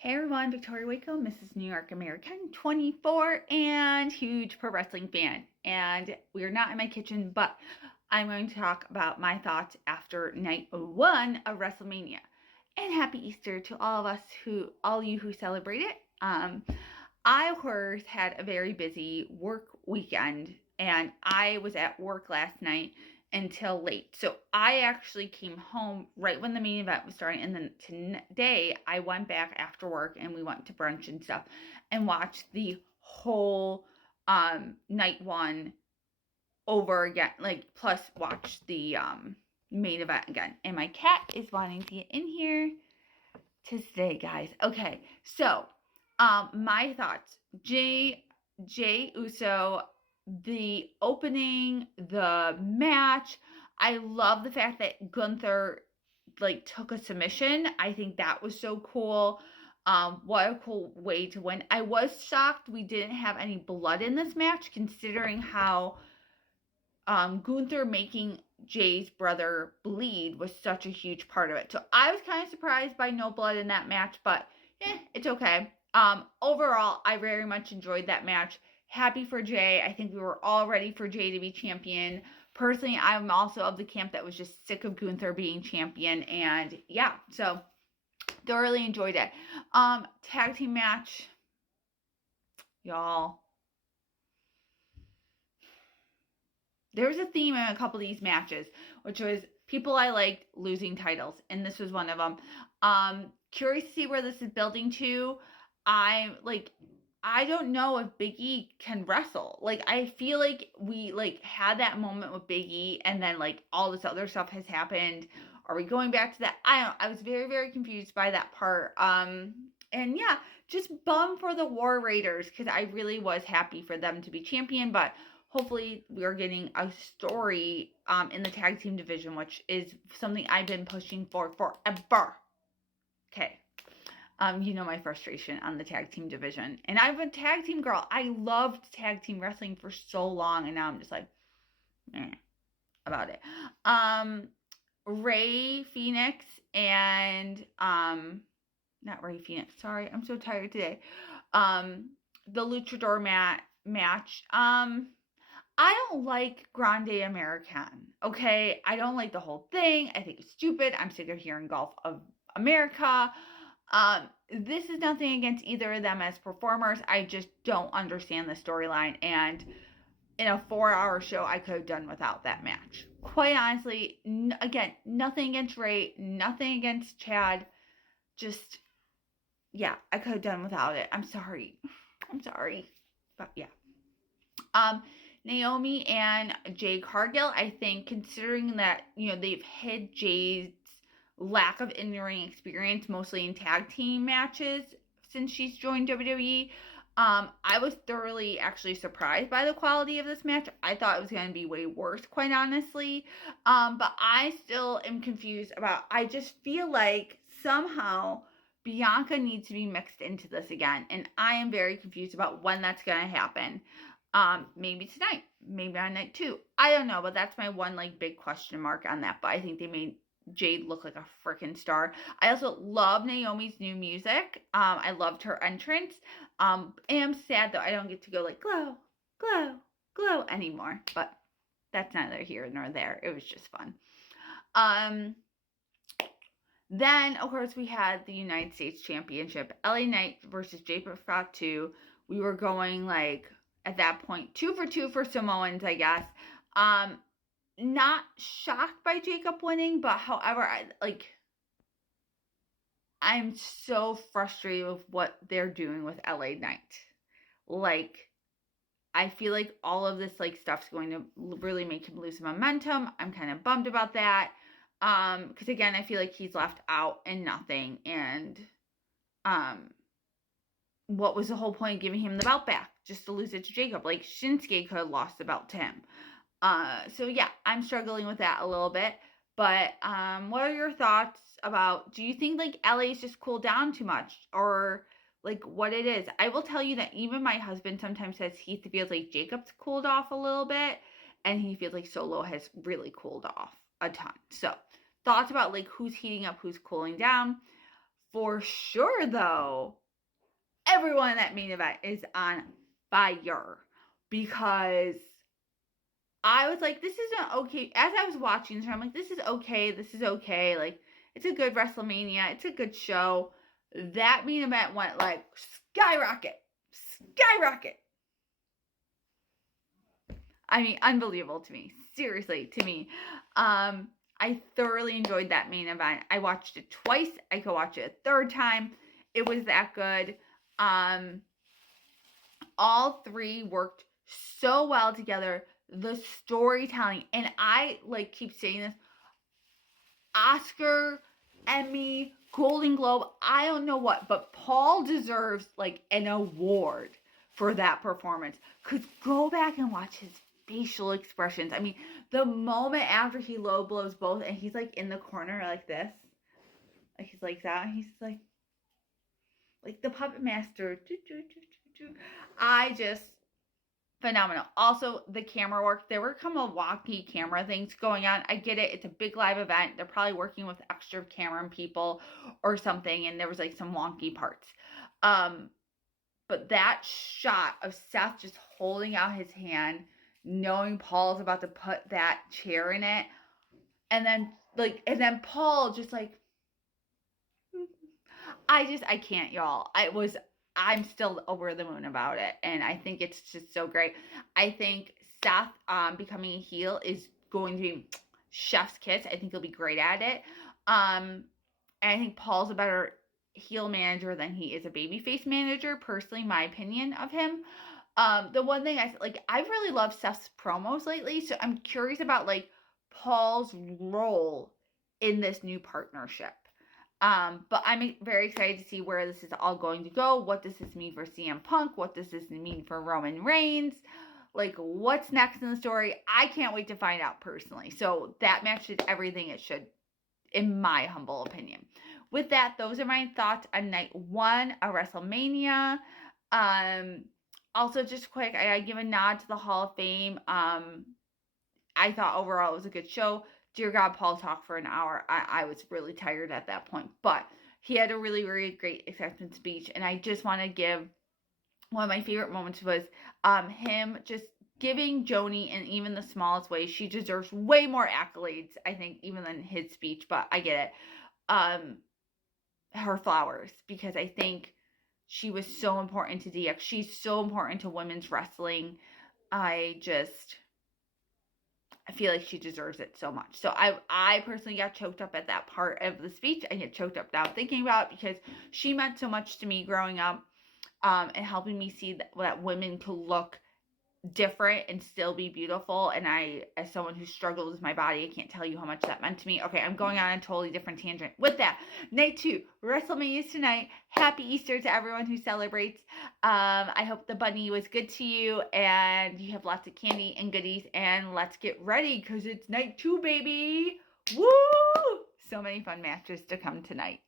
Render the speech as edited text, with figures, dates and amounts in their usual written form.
Hey everyone, Victoria Waco, Mrs. New York American, 24, and huge pro wrestling fan. And we're not in my kitchen, but I'm going to talk about my thoughts after night one of WrestleMania. And happy Easter to all you who celebrate it. I, of course, had a very busy work weekend, and I was at work last night until late. So I actually came home right when the main event was starting, and then today I went back after work and we went to brunch and stuff and watched the whole night one over again, like plus watch the main event again. And my cat is wanting to get in here to stay, guys. Okay, so my thoughts. Jay Uso, the opening, the match. I love the fact that Gunther took a submission. I think that was so cool. What a cool way to win. I was shocked we didn't have any blood in this match, considering how Gunther making Jay's brother bleed was such a huge part of it. So I was kind of surprised by no blood in that match, but it's okay. Overall, I very much enjoyed that match. Happy for Jay. I think we were all ready for Jay to be champion. Personally, I'm also of the camp that was just sick of Gunther being champion, and yeah, so thoroughly enjoyed it. Tag team match, y'all. There was a theme in a couple of these matches, which was people I liked losing titles, and this was one of them. Curious to see where this is building to. I don't know if Big E can wrestle. I feel like we had that moment with Big E, and then all this other stuff has happened. Are we going back to that? I don't know. I was very, very confused by that part. And yeah, just bummed for the War Raiders because I really was happy for them to be champion, but hopefully we are getting a story in the tag team division, which is something I've been pushing for forever. Okay. You know my frustration on the tag team division. And I'm a tag team girl. I loved tag team wrestling for so long, and now I'm just about it. Ray Phoenix and not Ray Phoenix. Sorry, I'm so tired today. The Luchador match. I don't like Grande American, okay? I don't like the whole thing. I think it's stupid. I'm sick of hearing Golf of America. This is nothing against either of them as performers. I just don't understand the storyline, and in a 4-hour show, I could have done without that match. Quite honestly, again, nothing against Ray, nothing against Chad. Just, yeah, I could have done without it. I'm sorry. But yeah. Naomi and Jade Cargill, I think, considering that, they've hid Jade's lack of in-ring experience, mostly in tag team matches since she's joined WWE, I was thoroughly actually surprised by the quality of this match. I thought it was going to be way worse, quite honestly. But I still am confused I just feel like somehow Bianca needs to be mixed into this again. And I am very confused about when that's going to happen. Maybe tonight, maybe on night 2. I don't know, but that's my one big question mark on that. But I think they made Jade look like a freaking star. I also love Naomi's new music. I loved her entrance. And I'm sad though I don't get to go glow, glow, glow anymore. But that's neither here nor there. It was just fun. Then of course we had the United States Championship. LA Knight versus Jacob Fatu. We were going at that point 2 for 2 for Samoans, I guess. Not shocked by Jacob winning, but however, I'm so frustrated with what they're doing with LA Knight. I feel like all of this stuff's going to really make him lose momentum. I'm kind of bummed about that. Because again, I feel like he's left out and nothing. And what was the whole point of giving him the belt back? Just to lose it to Jacob. Shinsuke could have lost the belt to him. So yeah, I'm struggling with that a little bit. But what are your thoughts about, do you think LA's just cooled down too much? Or what it is? I will tell you that even my husband sometimes says he feels like Jacob's cooled off a little bit. And he feels like Solo has really cooled off a ton. So thoughts about who's heating up, who's cooling down. For sure, though, everyone in that main event is on fire because I was like, this isn't okay. As I was watching, I'm like, this is okay. This is okay. Like, it's a good WrestleMania. It's a good show. That main event went like skyrocket. Skyrocket. I mean, unbelievable to me. Seriously, to me. I thoroughly enjoyed that main event. I watched it twice. I could watch it a third time. It was that good. All three worked so well together. The storytelling, and I like keep saying this, Oscar, Emmy, Golden Globe, I don't know what, but Paul deserves like an award for that performance. Because go back and watch his facial expressions. I mean, the moment after he low blows both and he's like in the corner like this, like he's like that, and he's like the puppet master. I just, phenomenal. Also, the camera work. There were some wonky camera things going on. I get it. It's a big live event. They're probably working with extra camera people or something, and there was like some wonky parts. But that shot of Seth just holding out his hand, knowing Paul's about to put that chair in it, and then Paul just like, I can't, y'all. I'm still over the moon about it, and I think it's just so great. I think Seth becoming a heel is going to be chef's kiss. I think he'll be great at it. And I think Paul's a better heel manager than he is a babyface manager, personally, my opinion of him. The one thing I've really loved Seth's promos lately, so I'm curious about like Paul's role in this new partnership. But I'm very excited to see where this is all going to go. What does this mean for CM Punk? What does this mean for Roman Reigns? Like, what's next in the story? I can't wait to find out personally. So that match did everything it should, in my humble opinion. With that, those are my thoughts on night 1 of WrestleMania. Also, just quick, I give a nod to the Hall of Fame. I thought overall it was a good show. Dear God, Paul talked for an hour. I was really tired at that point. But he had a really, really great acceptance speech. And I just want to give one of my favorite moments was him just giving Joni in even the smallest way. She deserves way more accolades, I think, even than his speech. But I get it. Her flowers. Because I think she was so important to DX. She's so important to women's wrestling. I feel like she deserves it so much. So I personally got choked up at that part of the speech. I get choked up now thinking about it because she meant so much to me growing up, and helping me see that women could look different and still be beautiful. And I, as someone who struggles with my body, I can't tell you how much that meant to me. Okay, I'm going on a totally different tangent. With that, night 2, WrestleMania is tonight. Happy Easter to everyone who celebrates. I hope the bunny was good to you and you have lots of candy and goodies. And let's get ready because it's night 2, baby. Woo! So many fun matches to come tonight.